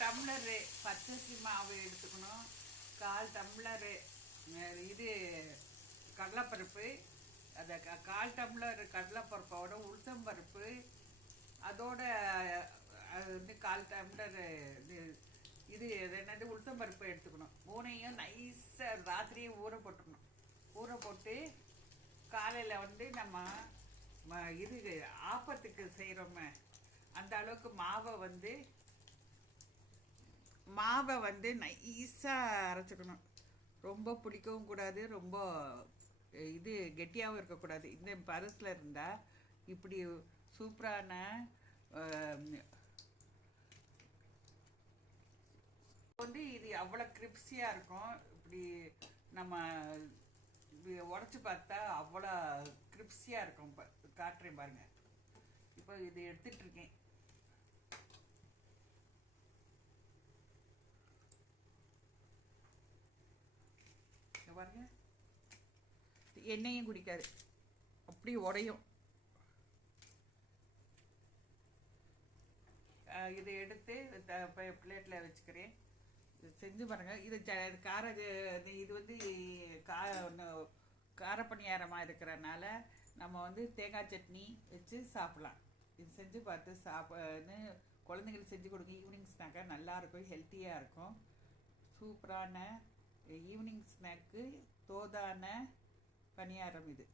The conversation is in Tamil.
டம்ளர் பச்சரிசி மாவு எடுத்துக்கணும். 1/4 டம்ளர் இது கடலைப்பருப்பு, அதை 1/4 டம்ளர் கடலைப்பருப்போட உளுத்தம்பருப்பு, அதோட அது வந்து 1/4 டம்ளர் இது என்னது உளுத்தம்பருப்பு எடுத்துக்கணும். 3ஐயும் நைஸாக ராத்திரியே ஊற போட்டுக்கணும். ஊற போட்டு காலையில் வந்து நம்ம இது ஆப்பத்துக்கு செய்கிறோமே அந்த அளவுக்கு மாவை வந்து நைஸாக அரைச்சிக்கணும். ரொம்ப பிடிக்கவும் கூடாது, ரொம்ப இது கெட்டியாகவும் இருக்கக்கூடாது. இந்த பதத்தில் இருந்தால் இப்படி சூப்பரான வந்து இது அவ்வளோ கிரிப்ஸியாக இருக்கும். இப்படி நம்ம உடச்சி பார்த்தா அவ்வளோ கிரிப்ஸியாக இருக்கும். இப்போ காட்டுறேன் பாருங்கள். இப்போ இது எடுத்துட்ருக்கேன். பாருங்க, எண்ணெயும் குடிக்காது, அப்படி உடையும். இதை எடுத்து பிளேட்டில் வச்சுக்கிறேன். செஞ்சு பாருங்கள். இது இது வந்து காரப்பணியாரமாக இருக்கிறனால நம்ம வந்து தேங்காய் சட்னி வச்சு சாப்பிட்லாம். இது செஞ்சு பார்த்து குழந்தைங்களுக்கு செஞ்சு கொடுங்க. ஈவினிங் ஸ்நாக்காக நல்லாயிருக்கும், ஹெல்த்தியாக இருக்கும். சூப்பரான ஈவினிங் ஸ்நாக்கு தோதான பணியாரம் இது.